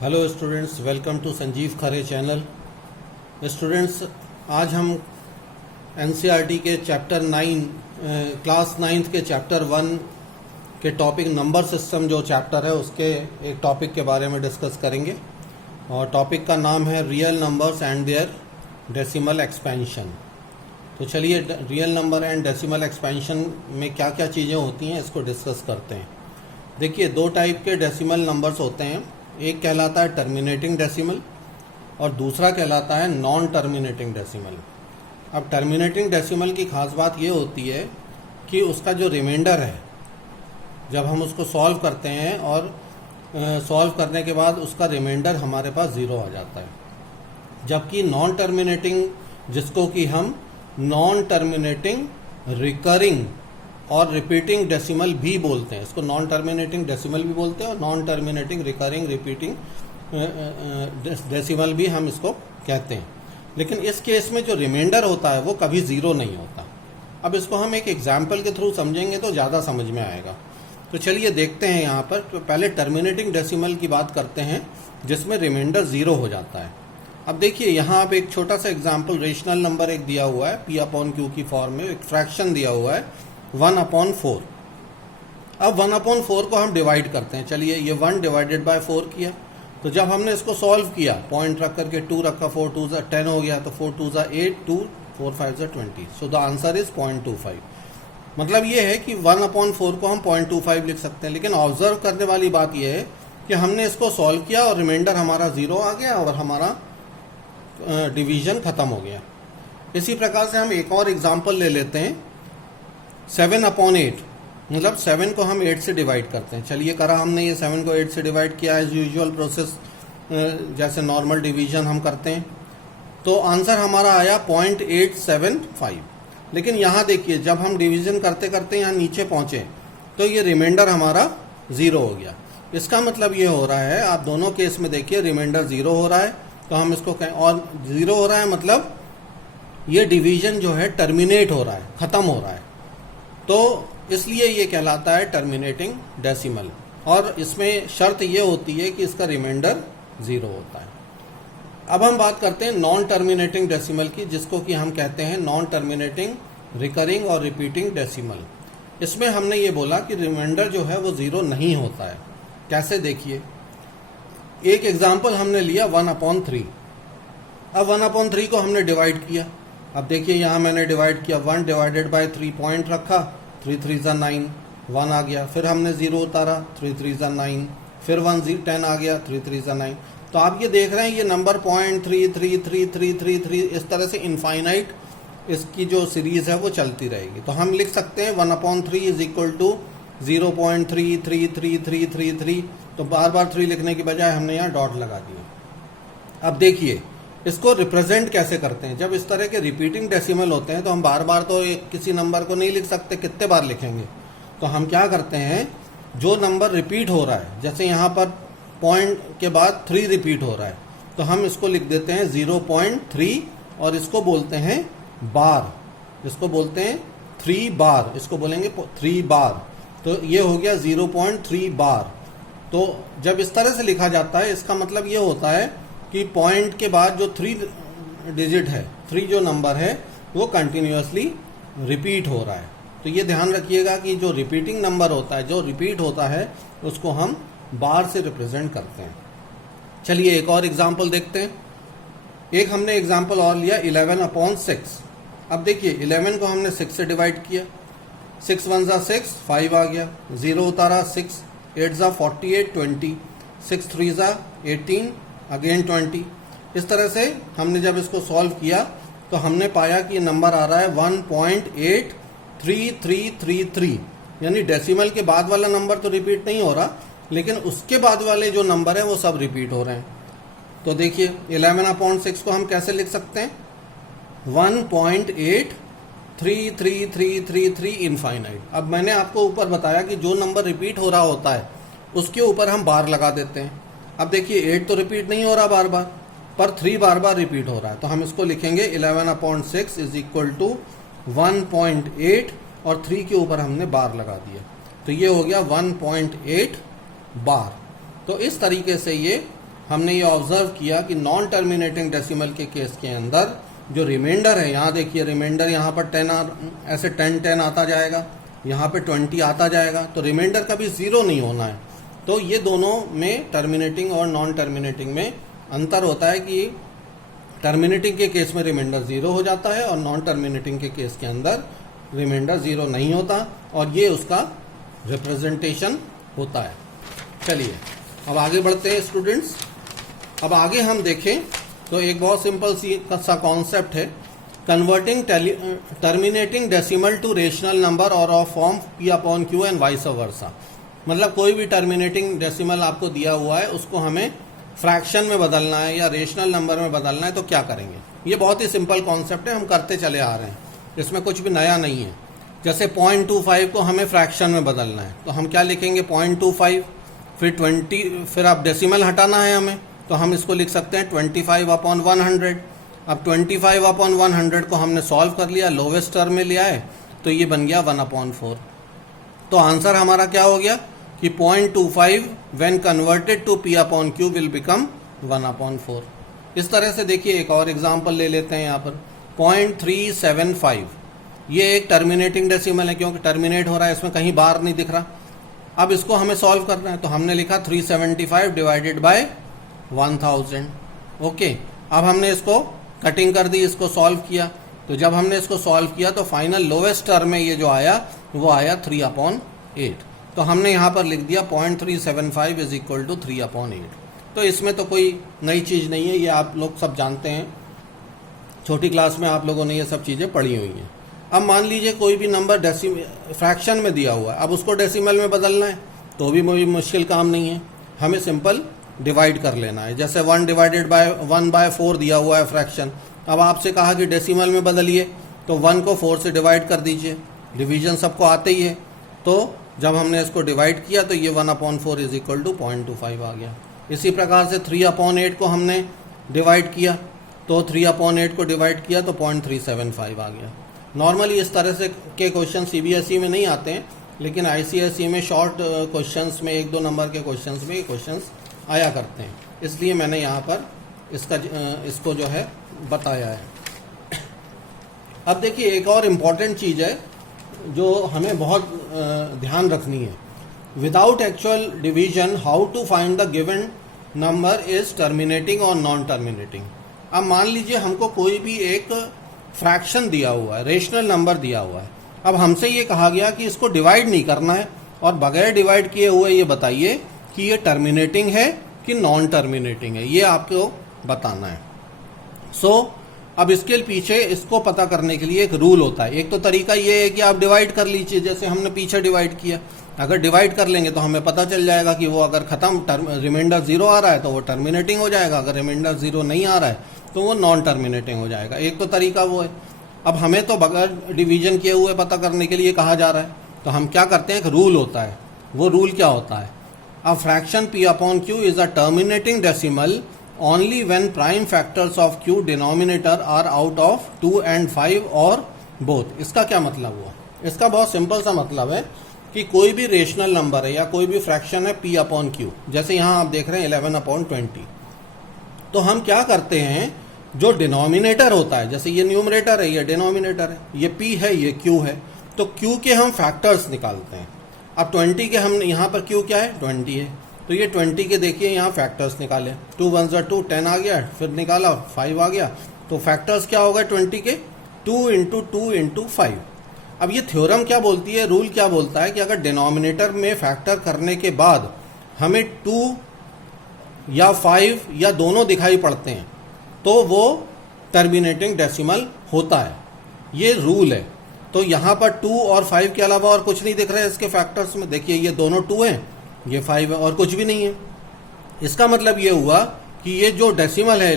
Hello students, welcome to Sanjeev Khare channel. Students, आज हम NCERT के चैप्टर 9 क्लास 9th के चैप्टर 1 के टॉपिक नंबर सिस्टम जो चैप्टर है उसके एक टॉपिक के बारे में डिस्कस करेंगे और टॉपिक का नाम है real numbers and their decimal expansion. तो चलिए real number and decimal expansion में क्या क्या चीज़ें होती हैं इसको डिस्कस करते हैं। देखिए, दो टाइप के डेसिमल नंबर्स होते हैं, एक कहलाता है टर्मिनेटिंग डेसिमल और दूसरा कहलाता है नॉन टर्मिनेटिंग डेसिमल। अब टर्मिनेटिंग डेसिमल की खास बात ये होती है कि उसका जो रिमाइंडर है, जब हम उसको सॉल्व करते हैं और सॉल्व करने के बाद उसका रिमाइंडर हमारे पास ज़ीरो आ जाता है, जबकि नॉन टर्मिनेटिंग, जिसको कि हम नॉन टर्मिनेटिंग रिकरिंग और रिपीटिंग डेसिमल भी बोलते हैं, इसको नॉन टर्मिनेटिंग डेसिमल भी बोलते हैं और non terminating recurring repeating decimal भी हम इसको कहते हैं। लेकिन इस केस में जो रिमाइंडर होता है वो कभी ज़ीरो नहीं होता। अब इसको हम एक एग्जाम्पल के थ्रू समझेंगे तो ज़्यादा समझ में आएगा। तो चलिए देखते हैं यहाँ पर। तो पहले टर्मिनेटिंग डेसिमल की बात करते हैं जिसमें रिमाइंडर ज़ीरो हो जाता है। अब देखिए, यहाँ आप एक छोटा सा एग्जाम्पल, रेशनल नंबर एक दिया हुआ है P/Q की फॉर्म में, एक फ्रैक्शन दिया हुआ है 1/4। अब 1/4 को हम डिवाइड करते हैं। चलिए, ये 1 डिवाइडेड बाय 4 किया, तो जब हमने इसको सॉल्व किया, पॉइंट रख करके 2 रखा, 4 2 10 हो गया, तो 4 2 8, 2 4 5 20। So the answer is 0.25। मतलब ये है कि 1/4 को हम 0.25 लिख सकते हैं। लेकिन ऑब्जर्व करने वाली बात यह है कि हमने इसको सॉल्व किया और रिमाइंडर हमारा ज़ीरो आ गया और हमारा डिवीजन ख़त्म हो गया। इसी प्रकार से हम एक और एग्जाम्पल ले लेते हैं, 7/8। मतलब 7 को हम 8 से डिवाइड करते हैं। चलिए, करा हमने ये 7 को 8 से डिवाइड किया एज यूजुअल प्रोसेस, जैसे नॉर्मल डिवीजन हम करते हैं, तो आंसर हमारा आया 0.875। लेकिन यहाँ देखिए, जब हम डिवीजन करते करते यहाँ नीचे पहुँचे तो ये रिमाइंडर हमारा ज़ीरो हो गया। इसका मतलब ये हो रहा है, आप दोनों केस में देखिए रिमाइंडर ज़ीरो हो रहा है, तो हम इसको कहें, और ज़ीरो हो रहा है मतलब ये डिवीजन जो है टर्मिनेट हो रहा है, ख़त्म हो रहा है, तो इसलिए ये कहलाता है टर्मिनेटिंग डेसिमल। और इसमें शर्त ये होती है कि इसका रिमाइंडर ज़ीरो होता है। अब हम बात करते हैं नॉन टर्मिनेटिंग डेसिमल की, जिसको कि हम कहते हैं नॉन टर्मिनेटिंग रिकरिंग और रिपीटिंग डेसिमल। इसमें हमने ये बोला कि रिमाइंडर जो है वो ज़ीरो नहीं होता है। कैसे, देखिए, एक एग्जाम्पल हमने लिया 1/3। अब 1/3 को हमने डिवाइड किया। अब देखिए, यहाँ मैंने डिवाइड किया, 1 डिवाइडेड बाय 3, पॉइंट रखा, 3 3 9, 1 आ गया। फिर हमने 0 उतारा, 3 3 9, फिर 1 10 आ गया, 3 3 9। तो आप ये देख रहे हैं, ये नंबर 0.3333333 इस तरह से इनफाइनाइट इसकी जो सीरीज़ है वो चलती रहेगी। तो हम लिख सकते हैं 1/3 इज इक्वल टू 0.333333। तो बार बार 3 लिखने की बजाय हमने यहाँ डॉट लगा दिया। अब देखिए, इसको रिप्रेजेंट कैसे करते हैं। जब इस तरह के रिपीटिंग डेसिमल होते हैं तो हम बार बार तो किसी नंबर को नहीं लिख सकते, कितने बार लिखेंगे। तो हम क्या करते हैं, जो नंबर रिपीट हो रहा है, जैसे यहाँ पर पॉइंट के बाद 3 रिपीट हो रहा है, तो हम इसको लिख देते हैं 0.3 और इसको बोलते हैं बार, इसको बोलते हैं 3 बार, इसको बोलेंगे 3 बार। तो ये हो गया 0.3 बार। तो जब इस तरह से लिखा जाता है, इसका मतलब ये होता है कि पॉइंट के बाद जो 3 डिजिट है, 3 जो नंबर है, वो कंटिन्यूसली रिपीट हो रहा है। तो ये ध्यान रखिएगा कि जो रिपीटिंग नंबर होता है, जो रिपीट होता है, उसको हम बार से रिप्रेजेंट करते हैं। चलिए एक और एग्जाम्पल देखते हैं। एक हमने एग्जाम्पल और लिया 11/6। अब देखिए, 11 को हमने 6 से डिवाइड किया, 6 1 6, 5 आ गया, 0 उतारा, 6 8 48, 20, 6 3 18, अगेन 20। इस तरह से हमने जब इसको सॉल्व किया तो हमने पाया कि नंबर आ रहा है 1.83333। यानी डेसिमल के बाद वाला नंबर तो रिपीट नहीं हो रहा, लेकिन उसके बाद वाले जो नंबर हैं वो सब रिपीट हो रहे हैं। तो देखिए, 11/6 को हम कैसे लिख सकते हैं, 1.83333 इनफाइनाइट। अब मैंने आपको ऊपर बताया कि जो नंबर रिपीट हो रहा होता है उसके ऊपर हम बार लगा देते हैं। अब देखिए, 8 तो रिपीट नहीं हो रहा बार बार, पर 3 बार बार रिपीट हो रहा है, तो हम इसको लिखेंगे 11/6 इज इक्वल टू 1.8 और 3 के ऊपर हमने बार लगा दिया, तो ये हो गया 1.8 बार। तो इस तरीके से ये हमने ये ऑब्जर्व किया कि नॉन टर्मिनेटिंग डेसिमल के केस के अंदर जो रिमाइंडर है, यहाँ देखिए रिमाइंडर यहाँ पर 10 ऐसे 10 आता जाएगा, यहाँ पे 20 आता जाएगा, तो रिमाइंडर कभी 0 नहीं होना है। तो ये दोनों में टर्मिनेटिंग और नॉन टर्मिनेटिंग में अंतर होता है कि टर्मिनेटिंग के केस में रिमाइंडर 0 हो जाता है और नॉन टर्मिनेटिंग के केस के अंदर रिमाइंडर 0 नहीं होता, और ये उसका रिप्रेजेंटेशन होता है। चलिए अब आगे बढ़ते हैं स्टूडेंट्स। अब आगे हम देखें तो एक बहुत सिंपल सा कॉन्सेप्ट है, converting terminating decimal to rational number और of form P upon Q and vice versa. मतलब कोई भी टर्मिनेटिंग डेसिमल आपको दिया हुआ है, उसको हमें फ्रैक्शन में बदलना है या रेशनल नंबर में बदलना है, तो क्या करेंगे। ये बहुत ही सिंपल कॉन्सेप्ट है, हम करते चले आ रहे हैं, इसमें कुछ भी नया नहीं है। जैसे 0.25 को हमें फ्रैक्शन में बदलना है, तो हम क्या लिखेंगे 0.25, फिर 20, फिर आप डेसिमल हटाना है हमें, तो हम इसको लिख सकते हैं 25/100। अब 25/100 को हमने सॉल्व कर लिया, लोवेस्ट टर्म में लिया है, तो ये बन गया 1/4। तो आंसर हमारा क्या हो गया कि 0.25 when converted to p upon q will become 1/4। इस तरह से देखिए एक और एग्जांपल ले लेते हैं यहाँ पर 0.375। ये एक टर्मिनेटिंग डेसिमल है क्योंकि टर्मिनेट हो रहा है, इसमें कहीं बार नहीं दिख रहा। अब इसको हमें सॉल्व करना है, तो हमने लिखा 375 डिवाइडेड बाय 1000। ओके, अब हमने इसको कटिंग कर दी, इसको सॉल्व किया। तो जब हमने इसको सॉल्व किया तो फाइनल लोवेस्ट टर्म में ये जो आया वो आया 3/8। तो हमने यहाँ पर लिख दिया 0.375 इज इक्वल टू 3/8। तो इसमें तो कोई नई चीज़ नहीं है, ये आप लोग सब जानते हैं, छोटी क्लास में आप लोगों ने ये सब चीज़ें पढ़ी हुई हैं। अब मान लीजिए कोई भी नंबर फ्रैक्शन में दिया हुआ है, अब उसको डेसिमल में बदलना है, तो भी मुश्किल काम नहीं है, हमें सिंपल डिवाइड कर लेना है। जैसे 1/4 दिया हुआ है फ्रैक्शन, अब आपसे कहा कि डेसिमल में बदलिए, तो 1 को 4 से डिवाइड कर दीजिए, डिवीजन सबको आते ही है। तो जब हमने इसको डिवाइड किया तो ये 1/4 इज इक्वल टू 0.25 आ गया। इसी प्रकार से 3/8 को हमने डिवाइड किया, तो 3/8 को डिवाइड किया तो 0.375 आ गया। नॉर्मली इस तरह से के क्वेश्चन सीबीएसई में नहीं आते हैं, लेकिन आईसीएसई में शॉर्ट क्वेश्चंस में 1-2 नंबर के क्वेश्चंस में क्वेश्चंस आया करते हैं, इसलिए मैंने यहाँ पर इसको जो है बताया है। अब देखिए एक और इम्पॉर्टेंट चीज़ है जो हमें बहुत ध्यान रखनी है। Without actual division how to find the given number is terminating और नॉन टर्मिनेटिंग। अब मान लीजिए हमको कोई भी एक फ्रैक्शन दिया हुआ है, रेशनल नंबर दिया हुआ है, अब हमसे ये कहा गया कि इसको डिवाइड नहीं करना है और बगैर डिवाइड किए हुए ये बताइए कि ये टर्मिनेटिंग है कि नॉन टर्मिनेटिंग है, ये आपको बताना है। अब इसके पीछे इसको पता करने के लिए एक रूल होता है। एक तो तरीका ये है कि आप डिवाइड कर लीजिए, जैसे हमने पीछे डिवाइड किया। अगर डिवाइड कर लेंगे तो हमें पता चल जाएगा कि वो अगर खत्म रिमाइंडर 0 आ रहा है तो वो टर्मिनेटिंग हो जाएगा, अगर रिमाइंडर 0 नहीं आ रहा है तो वो नॉन टर्मिनेटिंग हो जाएगा। एक तो तरीका वो है। अब हमें तो बगैर डिवीजन किए हुए पता करने के लिए कहा जा रहा है, तो हम क्या करते हैं, एक रूल होता है। वो रूल क्या होता है, a fraction p upon q is a terminating decimal only when prime factors of q denominator are out of 2 and 5 or both। इसका क्या मतलब हुआ, इसका बहुत सिंपल सा मतलब है कि कोई भी रेशनल नंबर है या कोई भी फ्रैक्शन है p अपॉन q, जैसे यहाँ आप देख रहे हैं 11/20, तो हम क्या करते हैं, जो डिनोमिनेटर होता है, जैसे ये न्यूमरेटर है, ये डिनोमिनेटर है, ये p है, ये q है, तो q के हम फैक्टर्स निकालते हैं। अब 20 के हम यहाँ पर q क्या है, 20 है, तो ये 20 के देखिए यहाँ फैक्टर्स निकाले, 2 1 2 10 आ गया, फिर निकाला 5 आ गया, तो फैक्टर्स क्या होगा 20 के, 2 × 2 × 5। अब ये थ्योरम क्या बोलती है, रूल क्या बोलता है कि अगर डिनोमिनेटर में फैक्टर करने के बाद हमें 2 या 5 या दोनों दिखाई पड़ते हैं तो वो टर्मिनेटिंग डेसिमल होता है, ये रूल है। तो यहाँ पर 2 और 5 के अलावा और कुछ नहीं दिख रहा है इसके फैक्टर्स में, देखिए ये दोनों 2 हैं, ये 5 है और कुछ भी नहीं है। इसका मतलब ये हुआ कि ये जो डेसिमल है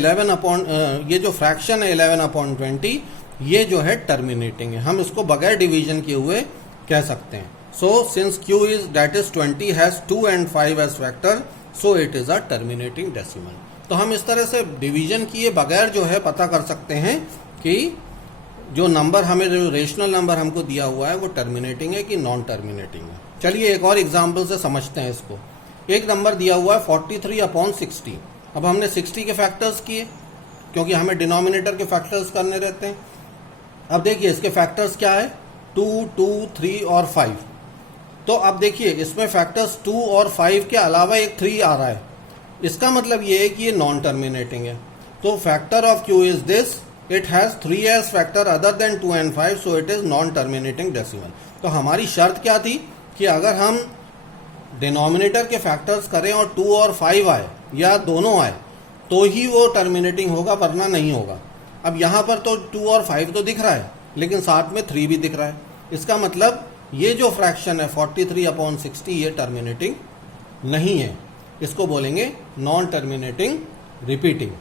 ये जो फ्रैक्शन है 11/20, ये जो है टर्मिनेटिंग है, हम इसको बगैर डिवीजन किए हुए कह सकते हैं। So since q is that is 20 has 2 and 5 age factor, so it is a terminating decimal. तो हम इस तरह से डिवीजन किए बगैर जो है पता कर सकते हैं कि जो नंबर हमें, जो रेशनल नंबर हमको दिया हुआ है वो टर्मिनेटिंग है कि नॉन टर्मिनेटिंग है। चलिए एक और एग्जाम्पल से समझते हैं इसको। एक नंबर दिया हुआ है 43/60, अब हमने 60 के फैक्टर्स किए क्योंकि हमें डिनोमिनेटर के फैक्टर्स करने रहते हैं। अब देखिए इसके फैक्टर्स क्या है, 2, 2, 3 और 5। तो अब देखिए इसमें फैक्टर्स 2 और 5 के अलावा एक 3 आ रहा है, इसका मतलब ये है कि ये नॉन टर्मिनेटिंग है। तो factor of Q is this, it has 3 age factor other than 2 and 5, so it is non terminating decimal. तो हमारी शर्त क्या थी कि अगर हम डिनोमिनेटर के फैक्टर्स करें और 2 और 5 आए या दोनों आए तो ही वो टर्मिनेटिंग होगा, वरना नहीं होगा। अब यहाँ पर तो 2 और 5 तो दिख रहा है लेकिन साथ में 3 भी दिख रहा है, इसका मतलब ये जो फ्रैक्शन है 43/60 ये टर्मिनेटिंग नहीं है, इसको बोलेंगे नॉन टर्मिनेटिंग रिपीटिंग।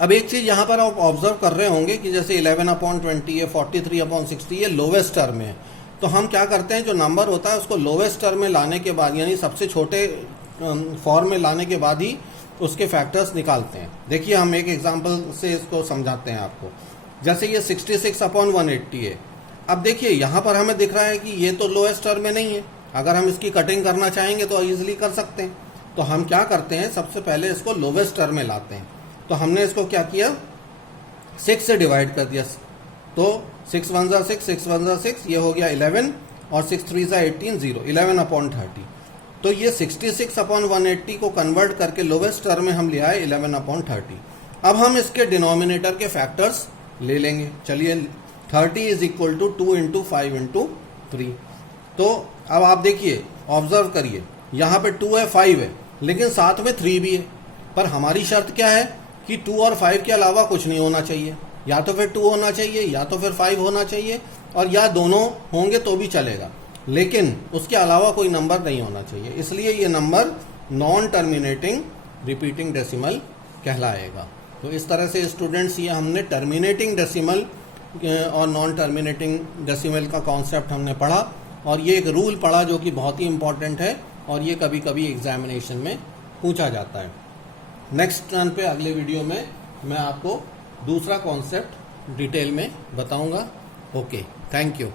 अब एक चीज यहाँ पर आप ऑब्जर्व कर रहे होंगे कि जैसे 11/20 है, 43/60 ये लोवेस्ट टर्म है। तो हम क्या करते हैं, जो नंबर होता है उसको लोवेस्ट टर्म में लाने के बाद यानी सबसे छोटे फॉर्म में लाने के बाद ही उसके फैक्टर्स निकालते हैं। देखिए हम एक एग्जांपल से इसको समझाते हैं आपको। जैसे ये 66/180 है। अब देखिए यहाँ पर हमें दिख रहा है कि ये तो लोएस्ट टर्म में नहीं है, अगर हम इसकी कटिंग करना चाहेंगे तो ईजिली कर सकते हैं। तो हम क्या करते हैं, सबसे पहले इसको लोवेस्ट टर्म में लाते हैं। तो हमने इसको क्या किया, 6 से डिवाइड कर दिया। तो 6 1 6, 6 1 6, ये हो गया 11 और 6 3 18, 0, 11/30। तो ये 66/180 को कन्वर्ट करके लोवेस्ट टर्म में हम लिया है 11/30। अब हम इसके डिनोमिनेटर के फैक्टर्स ले लेंगे। चलिए 30 इज इक्वल टू 2 × 5 × 3। तो अब आप देखिए, ऑब्जर्व करिए, यहाँ पे 2 है, 5 है, लेकिन साथ में 3 भी है। पर हमारी शर्त क्या है कि 2 और 5 के अलावा कुछ नहीं होना चाहिए, या तो फिर 2 होना चाहिए या तो फिर 5 होना चाहिए, और या दोनों होंगे तो भी चलेगा, लेकिन उसके अलावा कोई नंबर नहीं होना चाहिए। इसलिए ये number non terminating repeating decimal कहलाएगा। तो इस तरह से स्टूडेंट्स, ये हमने टर्मिनेटिंग डेसिमल और नॉन टर्मिनेटिंग डेसिमल का कॉन्सेप्ट हमने पढ़ा, और ये एक रूल पढ़ा जो कि बहुत ही इंपॉर्टेंट है और ये कभी कभी एग्जामिनेशन में पूछा जाता है। नेक्स्ट टर्न पे अगले वीडियो में मैं आपको दूसरा कॉन्सेप्ट डिटेल में बताऊंगा। Okay, thank you.